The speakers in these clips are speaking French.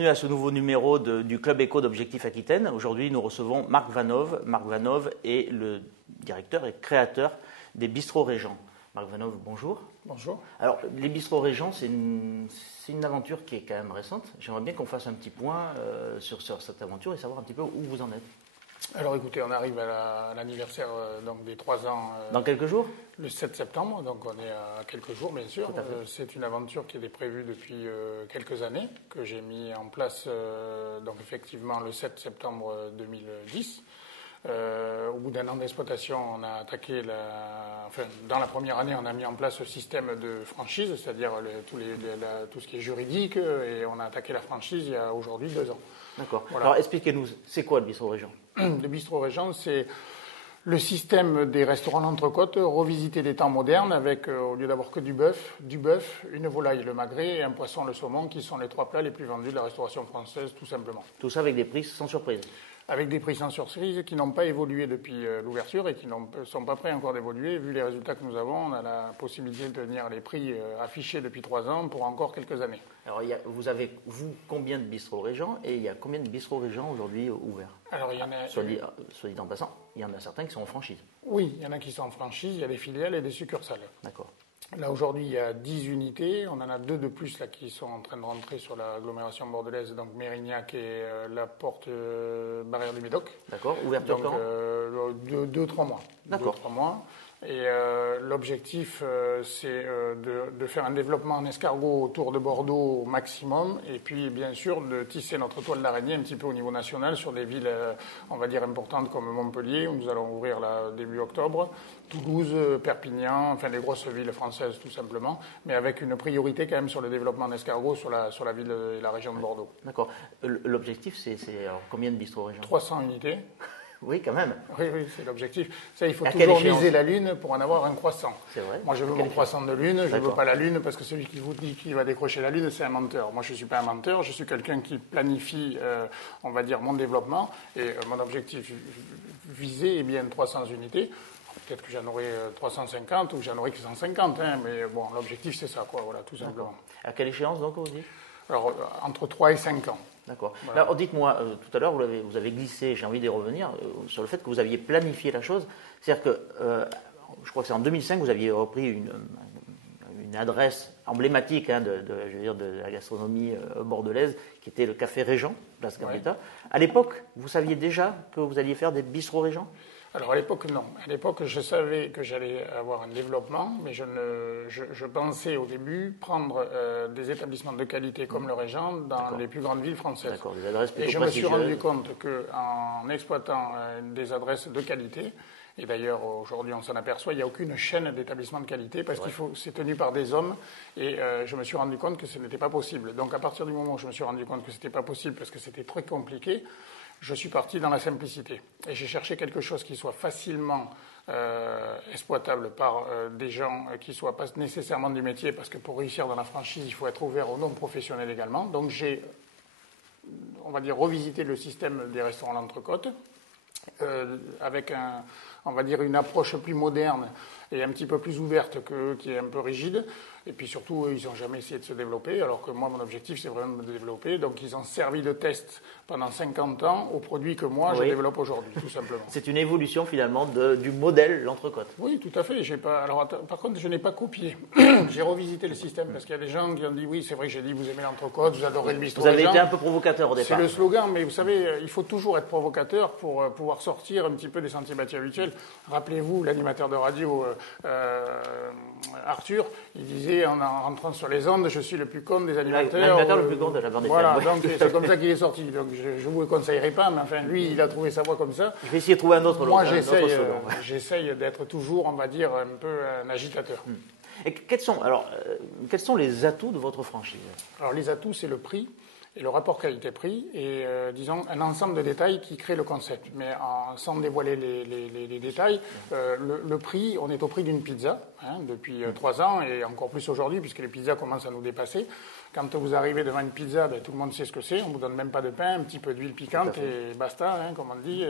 bienvenue à ce nouveau numéro du Club Éco d'Objectif Aquitaine. Aujourd'hui, nous recevons Marc Vanove. Marc Vanove est le directeur et créateur des Bistrots Régent. Marc Vanove, bonjour. Bonjour. Alors, les Bistrots Régent, c'est une aventure qui est quand même récente. J'aimerais bien qu'on fasse un petit point sur cette aventure et savoir un petit peu où vous en êtes. Alors écoutez, on arrive à l'anniversaire donc des 3 ans. Dans quelques jours ? Le 7 septembre, donc on est à quelques jours bien sûr. C'est une aventure qui était prévue depuis quelques années, que j'ai mis en place donc effectivement le 7 septembre 2010. Au bout d'un an d'exploitation, on a attaqué dans la première année, on a mis en place le système de franchise, c'est-à-dire tout ce qui est juridique, et on a attaqué la franchise il y a aujourd'hui 2 ans. D'accord. Voilà. Alors expliquez-nous, c'est quoi le Bistrot Régent ? Le Bistrot Régent, c'est le système des restaurants d'entrecôte revisité des temps modernes avec, au lieu d'avoir que du bœuf, une volaille, le magret, et un poisson, le saumon, qui sont les 3 plats les plus vendus de la restauration française, tout simplement. Tout ça avec des prix sans surprise ? Avec des prix sans surprise qui n'ont pas évolué depuis l'ouverture et qui ne sont pas prêts encore d'évoluer. Vu les résultats que nous avons, on a la possibilité de tenir les prix affichés depuis 3 ans pour encore quelques années. Alors, vous avez, combien de bistrots Régent et il y a combien de bistrots Régent aujourd'hui ouverts ? Alors, il y en a... Soit dit en passant, il y en a certains qui sont en franchise. Oui, il y en a qui sont en franchise, il y a des filiales et des succursales. D'accord. Là, aujourd'hui, il y a 10 unités. On en a 2 de plus là, qui sont en train de rentrer sur l'agglomération bordelaise, donc Mérignac et la porte barrière du Médoc. D'accord. Ouverture quand ? 2-3 mois. D'accord. 2-3 mois. Et l'objectif, c'est de faire un développement en escargot autour de Bordeaux au maximum. Et puis, bien sûr, de tisser notre toile d'araignée un petit peu au niveau national sur des villes, on va dire, importantes comme Montpellier, où nous allons ouvrir là, début octobre. Toulouse, Perpignan, enfin les grosses villes françaises tout simplement, mais avec une priorité quand même sur le développement d'escargots sur la ville et la région de Bordeaux. D'accord. L'objectif, c'est combien de bistrots Régent ? 300 unités. Oui, quand même. Oui, c'est l'objectif. Ça, il faut toujours viser la Lune pour en avoir un croissant. C'est vrai. Moi, je veux mon croissant de Lune, je ne veux pas la Lune, parce que celui qui vous dit qu'il va décrocher la Lune, c'est un menteur. Moi, je ne suis pas un menteur, je suis quelqu'un qui planifie, on va dire, mon développement, et mon objectif visé est bien 300 unités. Peut-être que j'en aurai 350 ou j'en aurai que 150, hein, mais bon, l'objectif, c'est ça, quoi, voilà, tout simplement. À quelle échéance, donc, vous dites ? Alors, entre 3 et 5 ans. D'accord. Voilà. Alors, dites-moi, tout à l'heure, vous avez glissé, j'ai envie d'y revenir, sur le fait que vous aviez planifié la chose. C'est-à-dire que, je crois que c'est en 2005, vous aviez repris une adresse emblématique de la gastronomie bordelaise, qui était le Café Régent, place Gambetta. Ouais. À l'époque, vous saviez déjà que vous alliez faire des bistrots Régent ? Alors à l'époque, non. À l'époque, je savais que j'allais avoir un développement, mais je pensais au début prendre des établissements de qualité comme le Régent dans les plus grandes villes françaises. D'accord, des adresses plutôt Et je me suis rendu compte qu'en exploitant des adresses de qualité, et d'ailleurs aujourd'hui on s'en aperçoit, il n'y a aucune chaîne d'établissements de qualité parce que c'est tenu par des hommes, et je me suis rendu compte que ce n'était pas possible. Donc à partir du moment où je me suis rendu compte que ce n'était pas possible parce que c'était très compliqué, je suis parti dans la simplicité et j'ai cherché quelque chose qui soit facilement exploitable par des gens qui ne soient pas nécessairement du métier, parce que pour réussir dans la franchise, il faut être ouvert aux non-professionnels également. Donc j'ai, on va dire, revisité le système des restaurants d'entrecôte avec on va dire, une approche plus moderne et un petit peu plus ouverte qu'eux, qui est un peu rigide. Et puis surtout, eux, ils n'ont jamais essayé de se développer, alors que moi, mon objectif, c'est vraiment de me développer. Donc, ils ont servi de test pendant 50 ans aux produits que moi, je développe aujourd'hui, tout simplement. C'est une évolution, finalement, du modèle l'entrecôte. Oui, tout à fait. Alors, par contre, je n'ai pas copié. J'ai revisité le système, parce qu'il y a des gens qui ont dit, oui, c'est vrai que j'ai dit, vous aimez l'entrecôte, vous adorez le bistrot. Vous avez été un peu provocateur au départ. C'est le slogan, mais vous savez, il faut toujours être provocateur pour pouvoir sortir un petit peu des sentiers battus habituels. Rappelez-vous, l'animateur de radio, Arthur, il disait, en rentrant sur les ondes, je suis le plus con des animateurs. L'animateur le plus con de la bande des Voilà, donc c'est comme ça qu'il est sorti. Donc je ne vous le conseillerais pas, mais enfin, lui, il a trouvé sa voie comme ça. Je vais essayer de trouver un autre. Moi, j'essaye d'être toujours, on va dire, un peu un agitateur. Et quels sont les atouts de votre franchise ? Alors, les atouts, c'est le prix et le rapport qualité-prix et, disons, un ensemble de détails qui créent le concept. Mais sans dévoiler les détails, le prix, on est au prix d'une pizza depuis 3 ans et encore plus aujourd'hui, puisque les pizzas commencent à nous dépasser. Quand vous arrivez devant une pizza, tout le monde sait ce que c'est. On ne vous donne même pas de pain, un petit peu d'huile piquante et basta, comme on dit.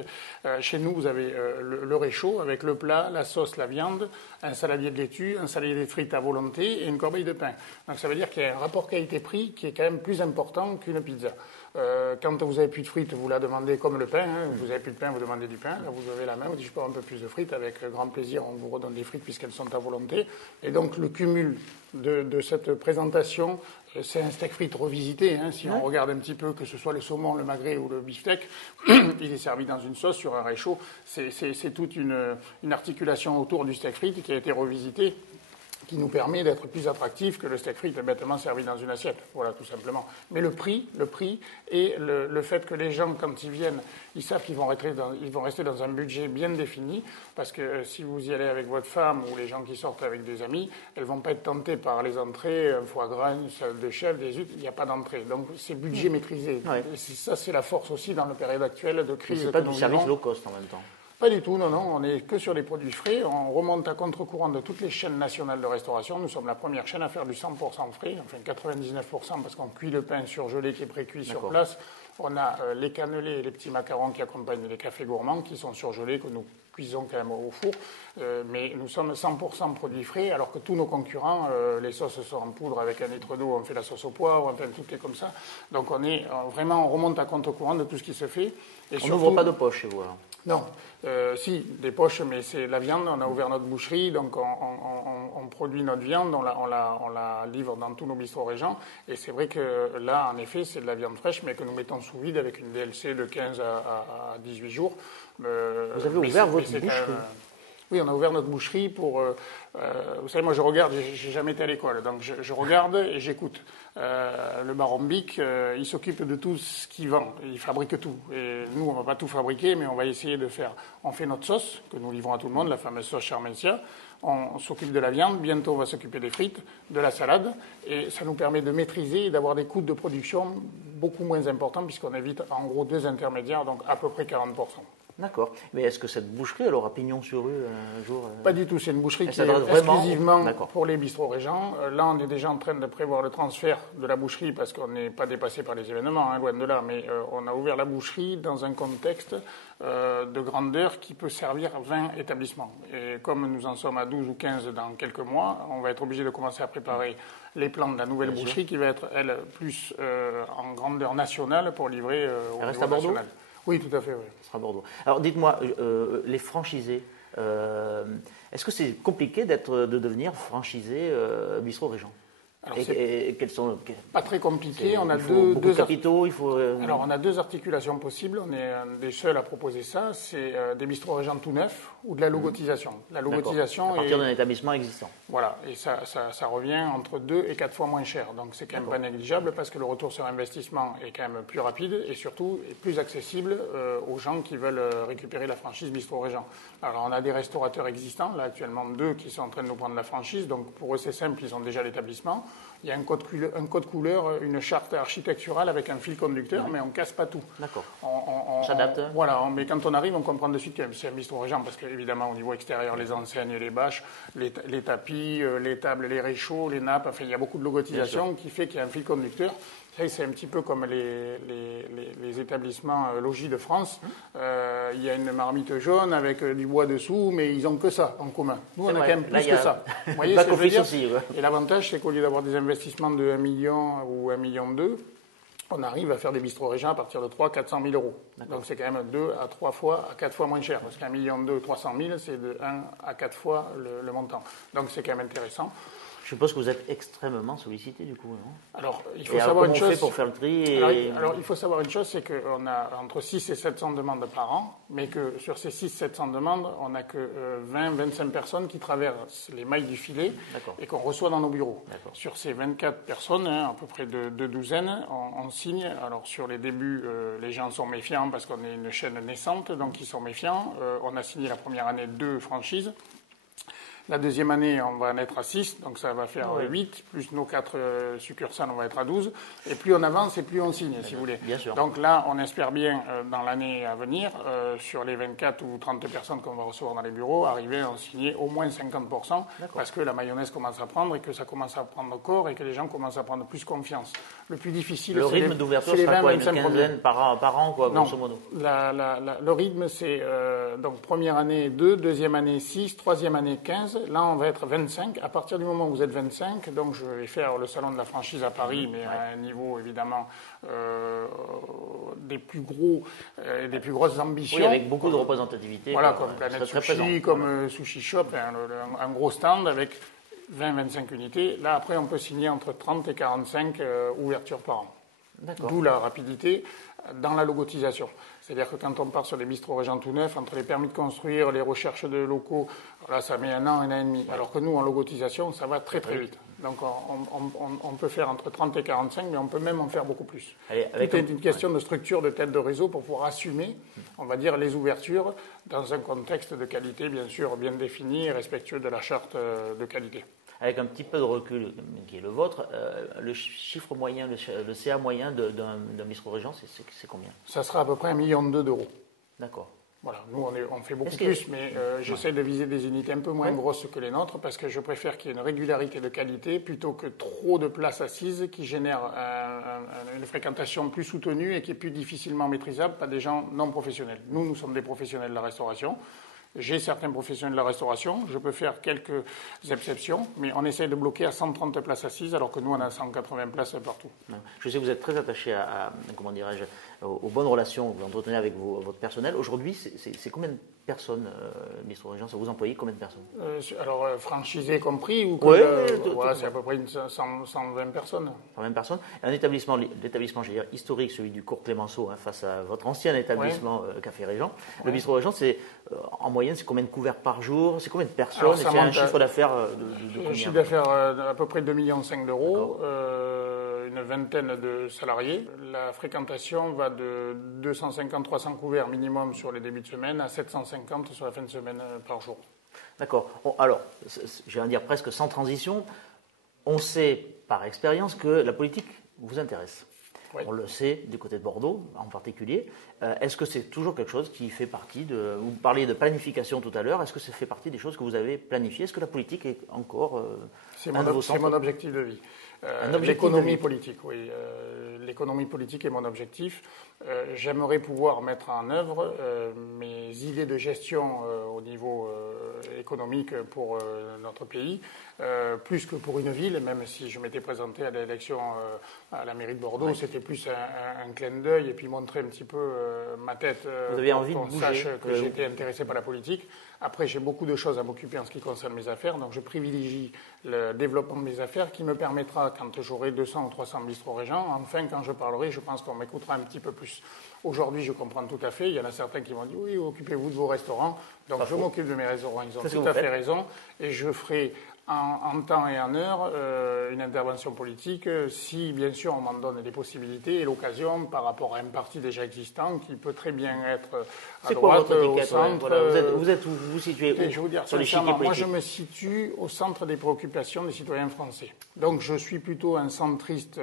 Chez nous, vous avez le réchaud avec le plat, la sauce, la viande, un saladier de laitue, un saladier de frites à volonté et une corbeille de pain. Donc ça veut dire qu'il y a un rapport qualité-prix qui est quand même plus important qu'une pizza. Quand vous avez plus de frites, vous la demandez comme le pain. Hein. Vous avez plus de pain, vous demandez du pain. Là, vous avez la main, vous dites je peux avoir un peu plus de frites. Avec grand plaisir, on vous redonne des frites puisqu'elles sont à volonté. Et donc le cumul de cette présentation, c'est un steak frites revisité. Hein. Si on regarde un petit peu, que ce soit le saumon, le magret ou le beefsteak, il est servi dans une sauce sur un réchaud. C'est toute une articulation autour du steak frites qui a été revisitée, qui nous permet d'être plus attractif que le steak frites bêtement servi dans une assiette. Voilà, tout simplement. Mais le prix et le fait que les gens, quand ils viennent, ils savent qu'ils vont rester dans un budget bien défini, parce que si vous y allez avec votre femme ou les gens qui sortent avec des amis, elles ne vont pas être tentées par les entrées, un foie gras, une salade de chèvre, des huîtres, il n'y a pas d'entrée. Donc c'est budget maîtrisé. Ouais. Et ça, c'est la force aussi dans la période actuelle de crise. C'est pas du service low cost en même temps. Pas du tout, non, on n'est que sur les produits frais. On remonte à contre-courant de toutes les chaînes nationales de restauration. Nous sommes la première chaîne à faire du 100% frais, enfin 99% parce qu'on cuit le pain surgelé qui est précuit sur place. On a les cannelés et les petits macarons qui accompagnent les cafés gourmands qui sont surgelés, que nous cuisons quand même au four. Mais nous sommes 100% produits frais, alors que tous nos concurrents, les sauces sont en poudre avec un litre d'eau, on fait la sauce au poivre, enfin tout est comme ça. Donc on est vraiment, on remonte à contre-courant de tout ce qui se fait. Et on n'ouvre pas de poche chez vous alors? Non, si, des poches, mais c'est la viande. On a ouvert notre boucherie, donc on produit notre viande, on la livre dans tous nos bistrots régents. Et c'est vrai que là, en effet, c'est de la viande fraîche, mais que nous mettons sous vide avec une DLC de 15 à 18 jours. Vous avez ouvert votre boucherie? Oui, on a ouvert notre boucherie pour... vous savez, moi je regarde, j'ai jamais été à l'école, donc je regarde et j'écoute. Le baron Bic, il s'occupe de tout ce qu'il vend, il fabrique tout. Et nous, on ne va pas tout fabriquer, mais on va essayer de faire... On fait notre sauce, que nous livrons à tout le monde, la fameuse sauce Charmentia. On s'occupe de la viande, bientôt on va s'occuper des frites, de la salade, et ça nous permet de maîtriser et d'avoir des coûts de production beaucoup moins importants, puisqu'on évite en gros 2 intermédiaires, donc à peu près 40%. D'accord. Mais est-ce que cette boucherie, elle aura pignon sur rue un jour? Pas du tout. C'est une boucherie qui est exclusivement pour les bistrots régents. Là, on est déjà en train de prévoir le transfert de la boucherie parce qu'on n'est pas dépassé par les événements, hein, loin de là. Mais on a ouvert la boucherie dans un contexte de grandeur qui peut servir 20 établissements. Et comme nous en sommes à 12 ou 15 dans quelques mois, on va être obligé de commencer à préparer les plans de la nouvelle boucherie qui va être, elle, plus en grandeur nationale pour livrer au niveau national. Oui, tout à fait, oui. Ce sera Bordeaux. Alors, dites-moi, les franchisés, est-ce que c'est compliqué de devenir franchisé bistrot régent? Alors, et quels sont pas très compliqué. On a deux capitaux. Alors, on a 2 articulations possibles. On est un des seuls à proposer ça. C'est des bistrots régents tout neufs ou de la logotisation. La logotisation à partir d'un établissement existant. Voilà, et ça revient entre 2 et 4 fois moins cher. Donc, c'est quand même pas négligeable parce que le retour sur investissement est quand même plus rapide et surtout est plus accessible aux gens qui veulent récupérer la franchise bistrot régent. Alors, on a des restaurateurs existants, là actuellement 2 qui sont en train de nous prendre la franchise. Donc, pour eux, c'est simple, ils ont déjà l'établissement. Il y a un code couleur, une charte architecturale avec un fil conducteur, mais on ne casse pas tout. D'accord. On s'adapte. Voilà, mais quand on arrive, on comprend de suite que c'est un bistrot régent, parce qu'évidemment, au niveau extérieur, les enseignes, les bâches, les tapis, les tables, les réchauds, les nappes, enfin, il y a beaucoup de logotisation qui fait qu'il y a un fil conducteur. C'est un petit peu comme les établissements logis de France. Il y a une marmite jaune avec du bois dessous, mais ils n'ont que ça en commun. Nous, on a quand même plus que ça. Vous voyez ce que je veux dire ? Et l'avantage, c'est qu'au lieu d'avoir des investissements de 1 million ou 1,2 million, on arrive à faire des bistrots régents à partir de 300 000 à 400 000 euros. Donc c'est quand même 2 à 3 fois, à 4 fois moins cher. Parce qu'1,2 million, 300 000, c'est de 1 à 4 fois le montant. Donc c'est quand même intéressant. Je suppose que vous êtes extrêmement sollicité du coup, non? Alors, il faut savoir une chose. Comment on fait pour faire le tri alors, il faut savoir une chose, c'est qu'on a entre 6 et 700 demandes par an, mais que sur ces 600-700 demandes, on n'a que 20-25 personnes qui traversent les mailles du filet et qu'on reçoit dans nos bureaux. Sur ces 24 personnes, à peu près de douzaines, on signe. Alors, sur les débuts, les gens sont méfiants parce qu'on est une chaîne naissante, donc ils sont méfiants. On a signé la première année 2 franchises. La deuxième année, on va en être à 6, donc ça va faire 8, plus nos 4 succursales, on va être à 12. Et plus on avance et plus on signe, si vous voulez. Bien sûr. Donc là, on espère bien, dans l'année à venir, sur les 24 ou 30 personnes qu'on va recevoir dans les bureaux, arriver à en signer au moins 50%, parce que la mayonnaise commence à prendre et que ça commence à prendre corps et que les gens commencent à prendre plus confiance. Le plus difficile, le rythme d'ouverture sera quoi, une quinzaine par an, quoi, grosso modo? Le rythme, c'est Donc première année 2, deuxième année 6, troisième année 15. Là, on va être 25. À partir du moment où vous êtes 25, donc je vais faire le salon de la franchise à Paris, mais à un niveau évidemment des plus grosses ambitions. Oui, avec beaucoup de représentativité. Voilà, comme Planète Sushi, comme Sushi Shop, un gros stand avec 20-25 unités. Là, après, on peut signer entre 30 et 45 ouvertures par an. D'où la rapidité dans la logotisation. C'est-à-dire que quand on part sur des bistrots Régent tout neufs, entre les permis de construire, les recherches de locaux, là, ça met un an et demi. Alors que nous, en logotisation, ça va très très vite. Donc on peut faire entre 30 et 45, mais on peut même en faire beaucoup plus. Tout est une question de structure, de tête de réseau pour pouvoir assumer, on va dire, les ouvertures dans un contexte de qualité, bien sûr, bien défini et respectueux de la charte de qualité. Avec un petit peu de recul qui est le vôtre, le chiffre moyen, le CA moyen d'un bistrot Régent, c'est combien? Ça sera à peu près 1,2 million d'euros. D'accord. Voilà, nous on fait beaucoup plus, mais j'essaie de viser des unités un peu moins grosses que les nôtres parce que je préfère qu'il y ait une régularité de qualité plutôt que trop de places assises qui génèrent une fréquentation plus soutenue et qui est plus difficilement maîtrisable par des gens non professionnels. Nous sommes des professionnels de la restauration. J'ai certains professionnels de la restauration, je peux faire quelques exceptions, mais on essaie de bloquer à 130 places assises alors que nous on a 180 places partout. Je sais que vous êtes très attaché comment dirais-je, aux bonnes relations que vous entretenez avec votre personnel. Aujourd'hui, c'est combien de personnes, Bistrot Régent, ça vous employez combien de personnes? Alors, franchisés compris ou c'est à peu près 120 personnes. 120 personnes. Un établissement, l'établissement, je veux dire, historique, celui du cours Clémenceau, face à votre ancien établissement Café Régent. Le Bistrot Régent, c'est en moyenne, c'est combien de couverts par jour? C'est combien de personnes? C'est un chiffre d'affaires de combien? Un chiffre d'affaires à peu près 2,5 millions d'euros. Une vingtaine de salariés. La fréquentation va de 250-300 couverts minimum sur les débuts de semaine à 750 sur la fin de semaine par jour. D'accord. Bon, alors, je vais dire presque sans transition, on sait par expérience que la politique vous intéresse. Oui. On le sait du côté de Bordeaux en particulier. Est-ce que c'est toujours quelque chose qui fait partie de... Vous parliez de planification tout à l'heure. Est-ce que ça fait partie des choses que vous avez planifiées? Est-ce que la politique est encore c'est mon objectif de vie. L'économie politique, oui. L'économie politique est mon objectif. J'aimerais pouvoir mettre en œuvre mes idées de gestion au niveau économique pour notre pays, plus que pour une ville, même si je m'étais présenté à l'élection à la mairie de Bordeaux, c'était plus un clin d'œil et puis montrer un petit peu ma tête pour qu'on sache que j'étais intéressé par la politique. Après, j'ai beaucoup de choses à m'occuper en ce qui concerne mes affaires, donc je privilégie le développement de mes affaires qui me permettra, quand j'aurai 200 ou 300 bistrots Régent, enfin, quand je parlerai, je pense qu'on m'écoutera un petit peu plus. Aujourd'hui, je comprends tout à fait. Il y en a certains qui m'ont dit « Oui, occupez-vous de vos restaurants ». Donc, je m'occupe de mes restaurants. Ils ont tout à fait raison. Et je ferai en temps et en heure une intervention politique si, bien sûr, on m'en donne des possibilités et l'occasion par rapport à un parti déjà existant qui peut très bien être à droite, au centre. Voilà, vous êtes où vous situez où? Je vais vous dire sincèrement, moi je me situe au centre des préoccupations des citoyens français. Donc je suis plutôt un centriste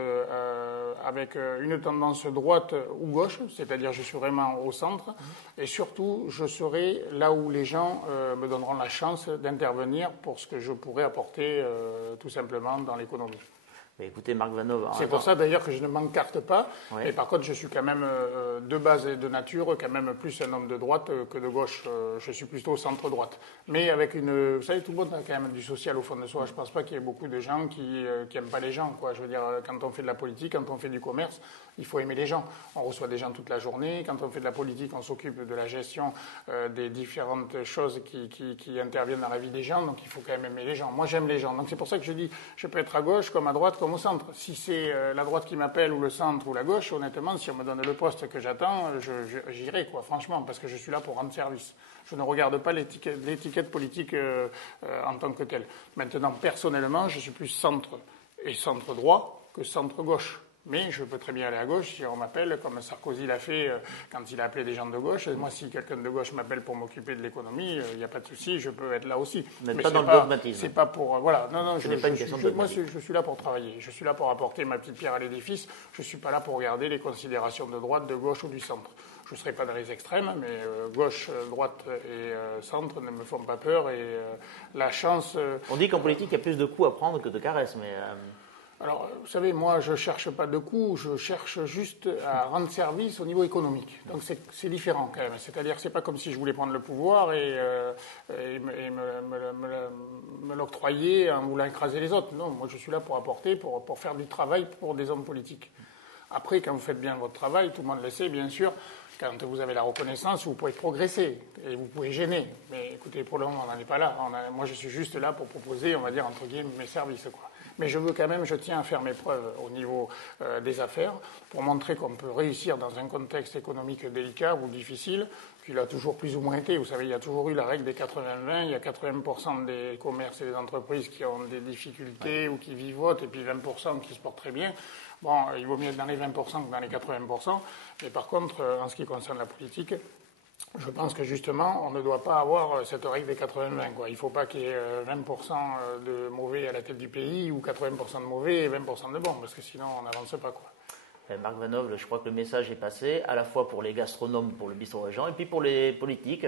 avec une tendance droite ou gauche, c'est-à-dire je suis vraiment au centre. Et surtout, je serai là où les gens me donneront la chance d'intervenir pour ce que je pourrais apporter tout simplement dans l'économie. Mais écoutez, Marc Vanov... C'est pour ça d'ailleurs que je ne m'encarte pas. Oui. Et par contre, je suis quand même de base et de nature quand même plus un homme de droite que de gauche. Je suis plutôt centre-droite. Mais avec une... Vous savez, tout le monde a quand même du social au fond de soi. Je ne pense pas qu'il y ait beaucoup de gens qui n'aiment pas les gens, quoi. Je veux dire, quand on fait de la politique, quand on fait du commerce, il faut aimer les gens. On reçoit des gens toute la journée. Quand on fait de la politique, on s'occupe de la gestion des différentes choses qui interviennent dans la vie des gens. Donc il faut quand même aimer les gens. Moi, j'aime les gens. Donc c'est pour ça que je dis, je peux être à gauche comme à droite, comme au centre. Si c'est la droite qui m'appelle ou le centre ou la gauche, honnêtement, si on me donne le poste que j'attends, j'irai, quoi, franchement, parce que je suis là pour rendre service. Je ne regarde pas l'étiquette politique en tant que telle. Maintenant, personnellement, je suis plus centre et centre droit que centre gauche. Mais je peux très bien aller à gauche si on m'appelle, comme Sarkozy l'a fait quand il a appelé des gens de gauche. Et moi, si quelqu'un de gauche m'appelle pour m'occuper de l'économie, il n'y a pas de souci, je peux être là aussi. Mais pas dans le dogmatisme. C'est pas pour... voilà, non, moi, je suis là pour travailler. Je suis là pour apporter ma petite pierre à l'édifice. Je ne suis pas là pour regarder les considérations de droite, de gauche ou du centre. Je ne serai pas dans les extrêmes, mais gauche, droite et centre ne me font pas peur. Et la chance... On dit qu'en politique, il y a plus de coups à prendre que de caresses, mais... Alors, vous savez, moi, je ne cherche pas de coûts, je cherche juste à rendre service au niveau économique. Donc, c'est différent quand même. C'est-à-dire, c'est pas comme si je voulais prendre le pouvoir et me l'octroyer en voulant écraser les autres. Non, moi, je suis là pour apporter, pour faire du travail pour des hommes politiques. Après, quand vous faites bien votre travail, tout le monde le sait, bien sûr, quand vous avez la reconnaissance, vous pouvez progresser et vous pouvez gêner. Mais écoutez, pour le moment, on n'en est pas là. Moi, je suis juste là pour proposer, on va dire, entre guillemets, mes services, quoi. Mais je veux quand même, je tiens à faire mes preuves au niveau des affaires pour montrer qu'on peut réussir dans un contexte économique délicat ou difficile, qu'il a toujours plus ou moins été. Vous savez, il y a toujours eu la règle des 80-20. Il y a 80% des commerces et des entreprises qui ont des difficultés ou qui vivotent, et puis 20% qui se portent très bien. Bon, il vaut mieux être dans les 20% que dans les 80%. Mais par contre, en ce qui concerne la politique, je pense que justement, on ne doit pas avoir cette règle des 80-20. Il ne faut pas qu'il y ait 20% de mauvais à la tête du pays ou 80% de mauvais et 20% de bons, parce que sinon on n'avance pas, quoi. Marc Vanoble, je crois que le message est passé, à la fois pour les gastronomes, pour le bistrot régent, et puis pour les politiques,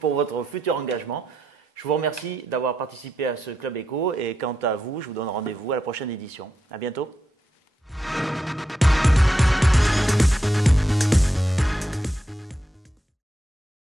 pour votre futur engagement. Je vous remercie d'avoir participé à ce Club Éco, et quant à vous, je vous donne rendez-vous à la prochaine édition. À bientôt.